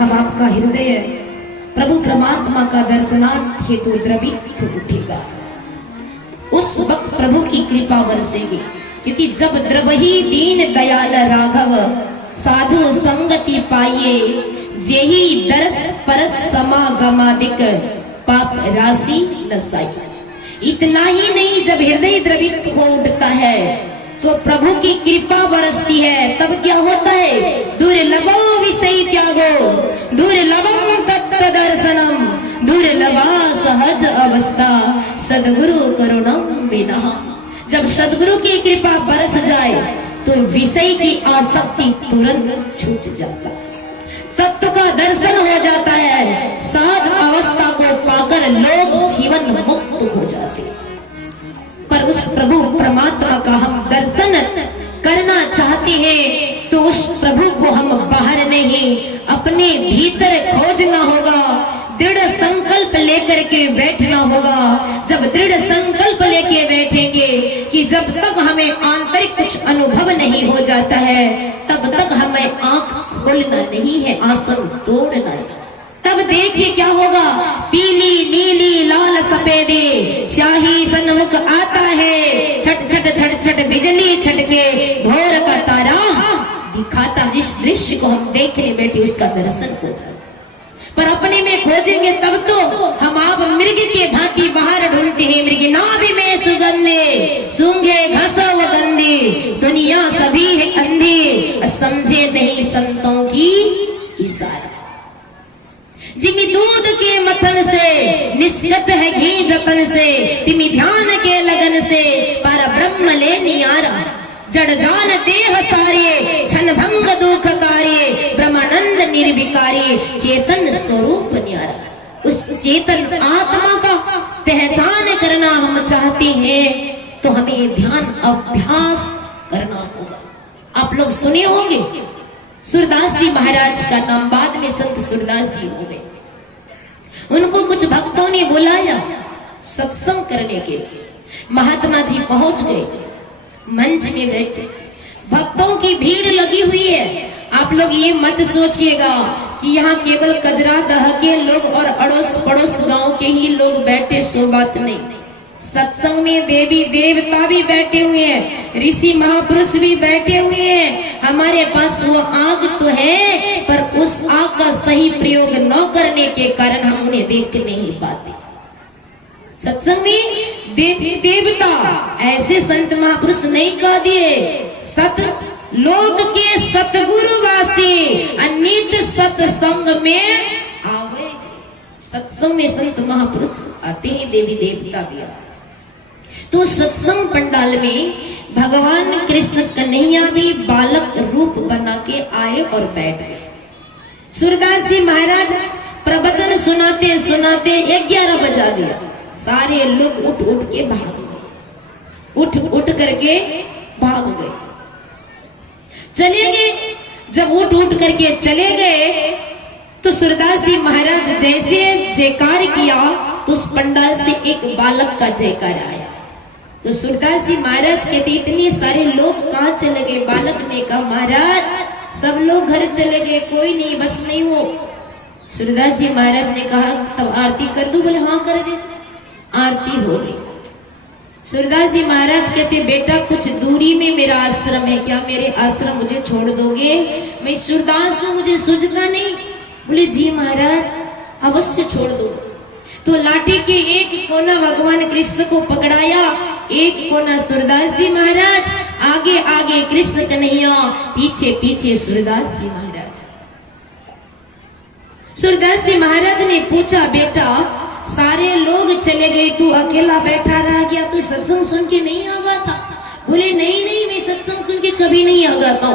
हम आपका हृदय प्रभु परमात्मा का दर्शनार्थ हेतु द्रवित उठेगा, उस वक्त प्रभु की कृपा बरसेगी। क्योंकि जब द्रवही दीन दयाल राघव साधु संगति पाइए, जेही दरस परस समागमादिक पाप राशि नसाई। इतना ही नहीं, जब हृदय द्रवित हो उठता है तो प्रभु की कृपा बरसती है। तब क्या होता है? दुर्लभो विषय त्यागो दुर्लभम तत्व दर्शनम दुर्लभा सहज अवस्था सदगुरु करुणम विनः। जब सदगुरु की कृपा बरस जाए तो विषय की आसक्ति तुरंत छूट जाता, तत्व का दर्शन हो जाता है, सहज अवस्था को पाकर लोग जीवन मुक्त हो जाते। पर उस प्रभु परमात्मा का हम दर्शन करना चाहते हैं तो उस प्रभु को हम बाहर नहीं, अपने भीतर खोजना होगा, दृढ़ संकल्प लेकर के बैठना होगा। जब दृढ़ संकल्प लेके बैठेंगे कि जब तक हमें आंतरिक कुछ अनुभव नहीं हो जाता है तब तक हमें आंख खोलना नहीं है, आसन तोड़ना है। तब देखिए क्या होगा, पीली नीली लाल सफेदी शाही सन्मुख आता है, छट छट छट छट बिजली छटके भोर का तारा दिखाता। जिस दृश्य को हम देखने बैठे उसका दर्शन होता, पर अपने में खोजेंगे तब तो हम आप मृग के भांति बाहर ढूंढते हैं। मृग नाभि में सुगंधे सूंघे घसो गंदे, दुनिया सभी है अंधे समझे नहीं संतों की इशारा। जिमी दूध के मथन से निस्गत है घी जतन से, तिमी ध्यान के लगन से पर ब्रह्म ले नियारा। जड़ जान देह सारे क्षण भंग दुख कार्य, ब्रह्मानंद निर्विकारी चेतन स्वरूप न्यारा। उस चेतन आत्मा का पहचान करना हम चाहते हैं तो हमें ध्यान अभ्यास करना होगा। आप लोग सुने होंगे सूरदास जी महाराज का नाम, बाद में संत सूरदास जी हो गए। उनको कुछ भक्तों ने बुलाया सत्संग करने के लिए। महात्मा जी पहुंच गए, मंच में बैठे, भक्तों की भीड़ लगी हुई है। आप लोग ये मत सोचिएगा कि यहाँ केवल कजरा दह के लोग और अड़ोस पड़ोस गांव के ही लोग बैठे, सो बात नहीं। सत्संग में देवी देवता भी बैठे हुए हैं, ऋषि महापुरुष भी बैठे हुए हैं। हमारे पास वो आग तो है, पर उस आग का सही प्रयोग न करने के कारण हम उन्हें देख नहीं पाते। सत्संग में देवी देवता ऐसे संत महापुरुष नहीं कह दिए, सत लोक के सतगुरु वासी अनित सत्संग में आवे। सत्संग में संत महापुरुष आते हैं, देवी देवता भी आते। तो सत्संग पंडाल में भगवान कृष्ण कन्हैया भी बालक रूप बना के आए और बैठ गए। सूरदास जी महाराज प्रवचन सुनाते सुनाते 11 बजा दिया। सारे लोग उठ उठ के भाग गए, उठ उठ करके भाग गए, चले गए। जब उठ उठ करके चले गए तो सूरदास जी महाराज जैसे जयकार किया तो उस पंडाल से एक बालक का जयकार आया। तो सूरदास जी महाराज कहते इतने सारे लोग कहाँ चले गए? बालक ने कहा महाराज सब लोग घर चले गए, कोई नहीं, बस नहीं हो। सूरदास जी महाराज ने कहा तब आरती कर दूं? बोले हाँ कर दे। आरती हो गई। सूरदास जी महाराज कहते बेटा कुछ दूरी में मेरा आश्रम है, क्या मेरे आश्रम मुझे छोड़ दोगे? मैं सूरदास हूँ, मुझे सूझता नहीं। बोले जी महाराज अवश्य छोड़ दो। तो लाठी के एक कोना भगवान कृष्ण को पकड़ाया, एक कोना सूरदास जी महाराज, आगे आगे कृष्ण कन्हैया, पीछे पीछे सूरदास जी महाराज। सूरदास जी महाराज ने पूछा बेटा सारे लोग चले गए, तू अकेला बैठा रह गया, तू सत्संग सुन के नहीं आ गया था? बोले नहीं नहीं, मैं सत्संग सुन के कभी नहीं आ गया था।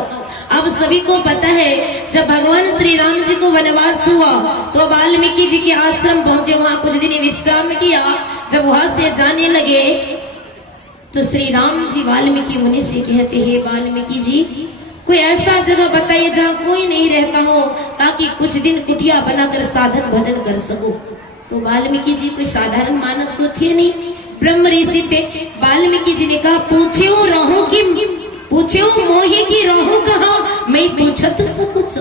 अब सभी को पता है जब भगवान श्री राम जी को वनवास हुआ तो वाल्मीकि जी के आश्रम पहुंचे, वहां कुछ दिन विश्राम किया। जब वहां से जाने लगे तो श्री राम जी वाल्मीकि मुनि से कहते हे वाल्मीकि जी कोई ऐसा जगह बताइए जहाँ कोई नहीं रहता हो, ताकि कुछ दिन कुटिया बनाकर साधन भजन कर सकूं। तो वाल्मीकि जी कोई साधारण मानव तो थे नहीं, ब्रह्म ऋषि थे। वाल्मीकि जी ने कहा पूछो रहूं की, पूछो मोही की रहूं कहा, मैं पूछत सब कुछ।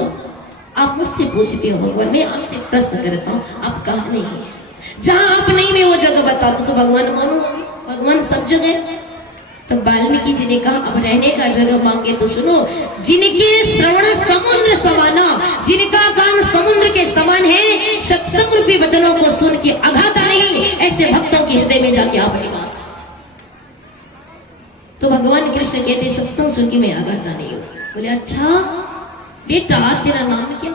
आप मुझसे पूछते हो भगवान, मैं आपसे प्रश्न करता हूँ, आप कहाँ नहीं है? जहाँ आप नहीं मैं वो जगह बता दो तो भगवान मानोगे? भगवान सब जगह। तो वाल्मीकि जी ने कहा अब रहने का जगह मांगे तो सुनो, जिनके श्रवण समुद्र समाना, जिनका कान समुद्र के समान है, सत्संग रूपी वचनों को सुन के अघाता नहीं, ऐसे भक्तों के हृदय में जाके आप निवास। तो भगवान कृष्ण कहते सत्संग सुन के मैं अघाता नहीं हूँ। बोले अच्छा बेटा तेरा नाम क्या?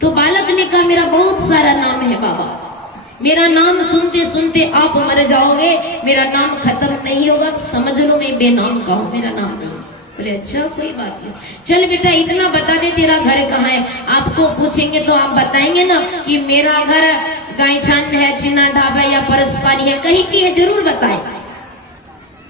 तो बालक ने कहा मेरा बहुत सारा नाम है बाबा, मेरा नाम सुनते सुनते आप मर जाओगे, मेरा नाम खत्म नहीं होगा, समझ लो मैं बेनाम का हूँ, मेरा नाम नहीं। बोले अच्छा कोई बात नहीं, चल बेटा इतना बता दे तेरा घर कहाँ है? आपको पूछेंगे तो आप बताएंगे ना कि मेरा घर गायछान है, चिन्ना ढाबा या परसपानी है, कहीं की है, जरूर बताए।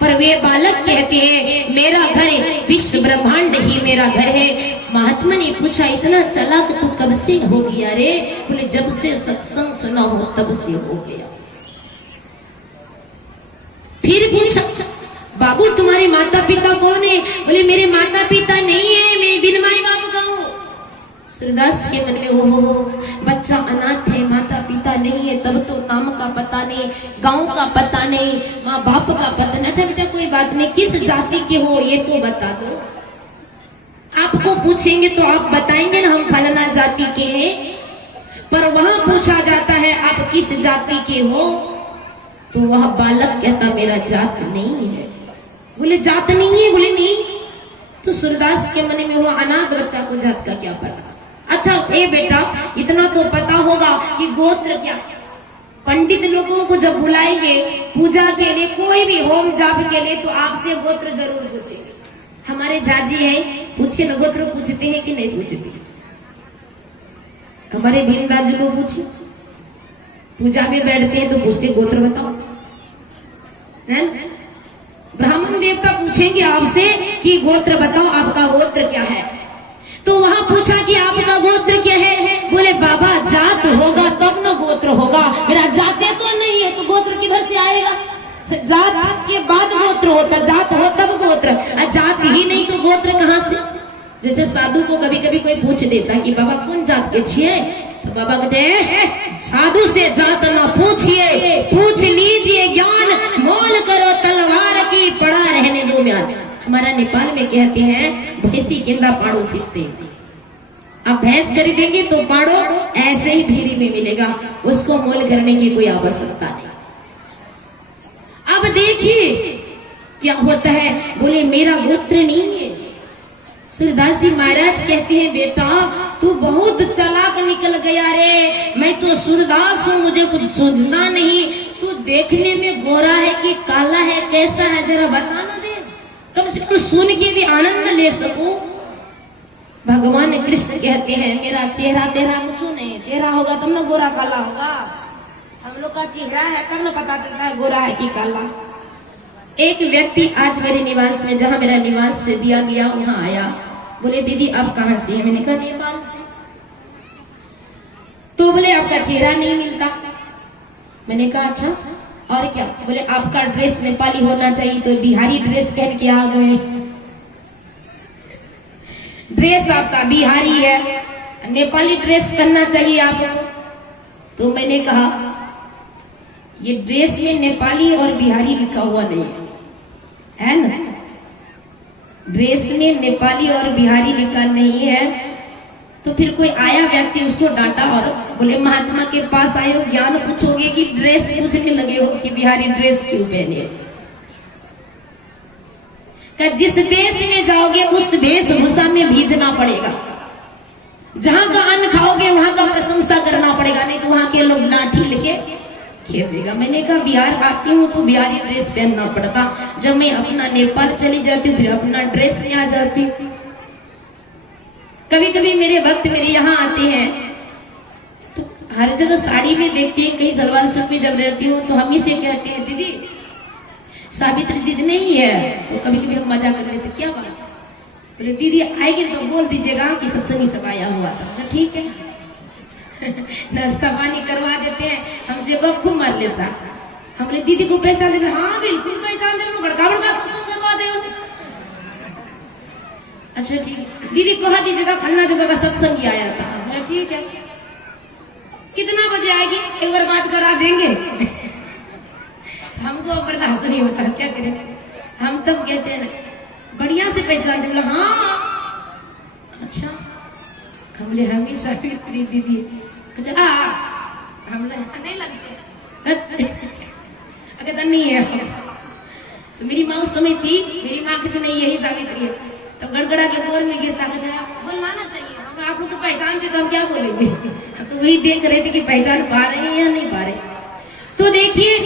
पर वे बालक कहते हैं मेरा घर विश्व ब्रह्मांड ही मेरा घर है। महात्मा ने पूछा इतना चालाक तू कब से हो गया रे? बोले जब से सत्संग सुना हो तब से हो गया। फिर पूछा बाबू तुम्हारे माता पिता कौन है? बोले मेरे माता पिता नहीं है, मैं बिन माई बाप का हूँ। सूरदास के मन में हो बच्चा अनाथ है, माता पिता नहीं है, तब तो नाम का पता नहीं, गांव का पता नहीं, माँ बाप का पता नहीं। अच्छा बेटा कोई बात नहीं, किस जाति के हो ये तो बता दो। आपको पूछेंगे तो आप बताएंगे ना हम फलाना जाति के हैं, पर वहां पूछा जाता है आप किस जाति के हो, तो वह बालक कहता मेरा जात नहीं है। बोले जात नहीं है? बोले नहीं। तो सूरदास के मन में हुआ अनाथ बच्चा को जात का क्या पता। अच्छा ए बेटा इतना तो पता होगा कि गोत्र क्या है। पंडित लोगों को जब बुलाएंगे पूजा के लिए, कोई भी होम जाप के लिए, तो आपसे गोत्र जरूर पूछेंगे। हमारे झाजी हैं, पूछिए न गोत्र पूछते हैं कि नहीं पूछते? हमारे भीमदास जी को पूछिए, पूजा में बैठते हैं तो पूछते गोत्र बताओ, है? ब्राह्मण देवता पूछेंगे आपसे कि गोत्र बताओ, आपका गोत्र क्या है? तो वहां पूछा कि आपका गोत्र क्या है? बोले बाबा जात होगा तब न गोत्र होगा, मेरा जाते तो नहीं है तो गोत्र किधर से आएगा? जात के बाद गोत्र होता, जात हो तब गोत्र, जात ही नहीं तो गोत्र कहाँ से? जैसे साधु को कभी कभी कोई पूछ देता कि बाबा कौन जात के छिए, तो बाबा कहते हैं साधु से जात ना पूछिए, पूछ लीजिए ज्ञान, मोल करो तलवार की, पड़ा रहने दो म्यान। हमारा नेपाल में कहते हैं भैंसी केंदा पाड़ो सीखते, अब भैंस खरीदेंगे तो पाड़ो ऐसे ही भीरी में मिलेगा, उसको मोल करने की कोई आवश्यकता नहीं। अब देखिए क्या होता है, बोले मेरा गोत्र नहीं है। सूरदास जी महाराज कहते हैं बेटा तू बहुत चालाक निकल गया रे, मैं तो सूरदास हूँ, मुझे कुछ सूझना नहीं, तू देखने में गोरा है कि काला है, कैसा है जरा बता ना दे, कम से कम सुन के भी आनंद ले सकूं। भगवान कृष्ण कहते हैं मेरा चेहरा तेरा कुछ नहीं, चेहरा होगा तब ना गोरा काला होगा, हम लोग का चेहरा है तब ना पता चलता है गोरा है कि काला। एक व्यक्ति आज मेरे निवास में, जहाँ मेरा निवास से दिया गया वहां आया, बोले दीदी आप कहाँ से हैं? मैंने कहा नेपाल से। तो बोले आपका चेहरा नहीं मिलता। मैंने कहा अच्छा और क्या? बोले आपका ड्रेस नेपाली होना चाहिए, तो बिहारी ड्रेस पहन के आ गए। ड्रेस आपका बिहारी है, नेपाली ड्रेस पहनना चाहिए आपको। तो मैंने कहा ये ड्रेस में नेपाली और बिहारी लिखा हुआ नहीं है ना, ड्रेस में नेपाली और बिहारी लिखा नहीं है। तो फिर कोई आया व्यक्ति उसको डांटा और बोले महात्मा के पास आए हो, ज्ञान पूछोगे कि ड्रेस पूछने लगे हो कि बिहारी ड्रेस क्यों पहने? जिस देश में जाओगे उस वेशभूषा में भीजना पड़ेगा, जहां का अन्न खाओगे वहां का प्रशंसा करना पड़ेगा, नहीं तो वहां के लोग लाठी लेके खेल देगा। मैंने कहा बिहार आती हूँ तो बिहारी ड्रेस पहनना पड़ता, जब मैं अपना नेपाल चली जाती हूँ फिर अपना ड्रेस में आ जाती। कभी कभी मेरे भक्त मेरे यहाँ आते हैं तो हर जगह साड़ी में देखती हैं, कहीं सलवार सूट में जब रहती हूँ तो हम ही से कहते हैं दीदी सावित्री दीदी नहीं है, तो कभी कभी हम मजा कर लेते क्या बात? बोले दीदी आएगी तो बोल दीजिएगा कि सत्संगी सब आया हुआ था। ठीक है नाश्ता पानी करवा देते हैं, हमसे गप खूब मार लेता। हमने दीदी को पहचान लेते, हाँ बिल्कुल पहचान ले, बड़का बड़का सत्संग करवा दे। अच्छा ठीक है दीदी, कहा दीजिएगा फलना जगह का सत्संग आया था। मैं ठीक है, कितना बजे आएगी, एक बार बात करा देंगे। हमको बर्दाश्त नहीं होता, क्या करें। हम सब कहते हैं बढ़िया से पहचान दे। हाँ अच्छा, हमने हमेशा प्रीति दीदी हम नहीं लगते। अगर नहीं है तो मेरी माँ उस समय थी, मेरी माँ की तो नहीं यही सावित्री है, तो गड़गड़ा के गोर में गिरता बोलना ना चाहिए। हम आपको तो पहचानते तो हम क्या बोलेंगे। तो वही देख रहे थे कि पहचान पा रहे हैं या नहीं पा रहे। तो देखिए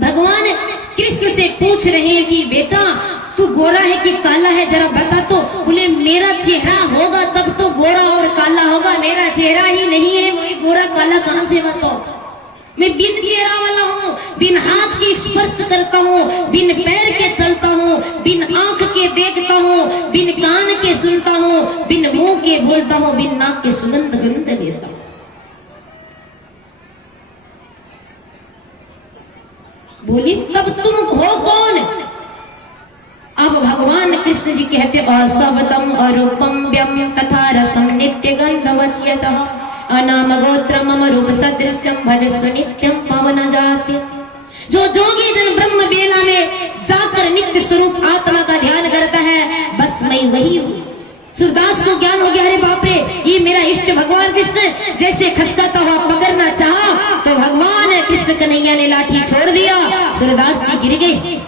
भगवान कृष्ण से पूछ रहे हैं कि बेटा तू गोरा है कि काला है जरा बता। तो बोले मेरा चेहरा होगा तब तो गोरा और काला होगा, मेरा चेहरा ही नहीं है, वही गोरा काला कहां से बताओ। मैं बिन चेहरा वाला हूँ, बिन हाथ की स्पर्श करता हूँ, बिन पैर के चलता हूँ, बिन आंख के देखता हूँ, बिन कान के सुनता हूँ, बिन मुंह के बोलता हूँ, बिन नाक के सुगंध गंध लेता हूँ। बोली तब तुम हो कौन। अब भगवान कृष्ण जी कहते असवतम अरूपम व्यम तथा रसम नित्य गंधवच्यतः अनाम गोत्र मम रूप सदृश्यम भजस्व नित्यम पवन जाति। जो जोगी जन ब्रह्म बेला में जाकर नित्य स्वरूप आत्मा का ध्यान करता है, बस मैं वही हूँ। सूरदास को ज्ञान हो गया, अरे बाप रे ये मेरा इष्ट भगवान कृष्ण। जैसे खसकाता हुआ पकड़ना चाहा तो भगवान कृष्ण कन्हैया ने लाठी छोड़ दिया, सूरदास जी गिर गए।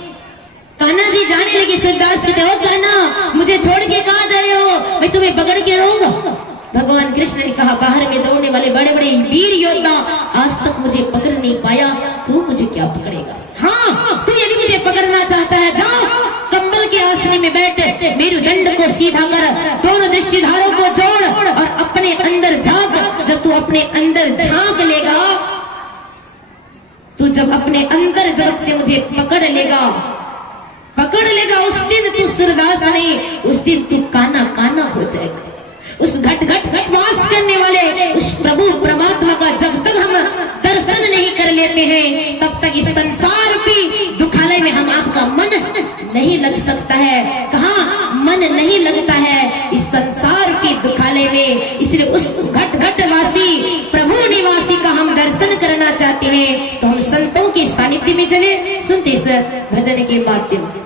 कान्हा जी जाने लगी, सूरदास कहते हो कान्हा मुझे छोड़ के कहाँ जा रहे हो, मैं तुम्हें पकड़ के रहूंगा। भगवान कृष्ण ने कहा बाहर में दौड़ने वाले बड़े बड़े वीर योद्धा आज तक मुझे पकड़ नहीं पाया, तू मुझे क्या पकड़ेगा। हाँ तू यदि मुझे पकड़ना चाहता है जा कंबल के आसने में बैठ, मेरुदंड को सीधा कर, दोनों दृष्टिधारों को जोड़ और अपने अंदर झांक। जब तू अपने अंदर झांक लेगा, तू जब अपने अंदर जगत से मुझे पकड़ लेगा उस दिन तू सूरदास नहीं, उस दिन तू काना काना हो जाएगा। उस घट घट वास करने वाले उस प्रभु परमात्मा का जब तक हम दर्शन नहीं कर लेते हैं, तब तक इस संसार की दुखालय में हम आपका मन नहीं लग सकता है। कहाँ मन नहीं लगता है इस संसार की दुखालय में। इसलिए उस घट घट वासी प्रभु निवासी का हम दर्शन करना चाहते हैं, तो हम संतों के सानिध्य में चले। सुनते इस भजन के माध्यम से।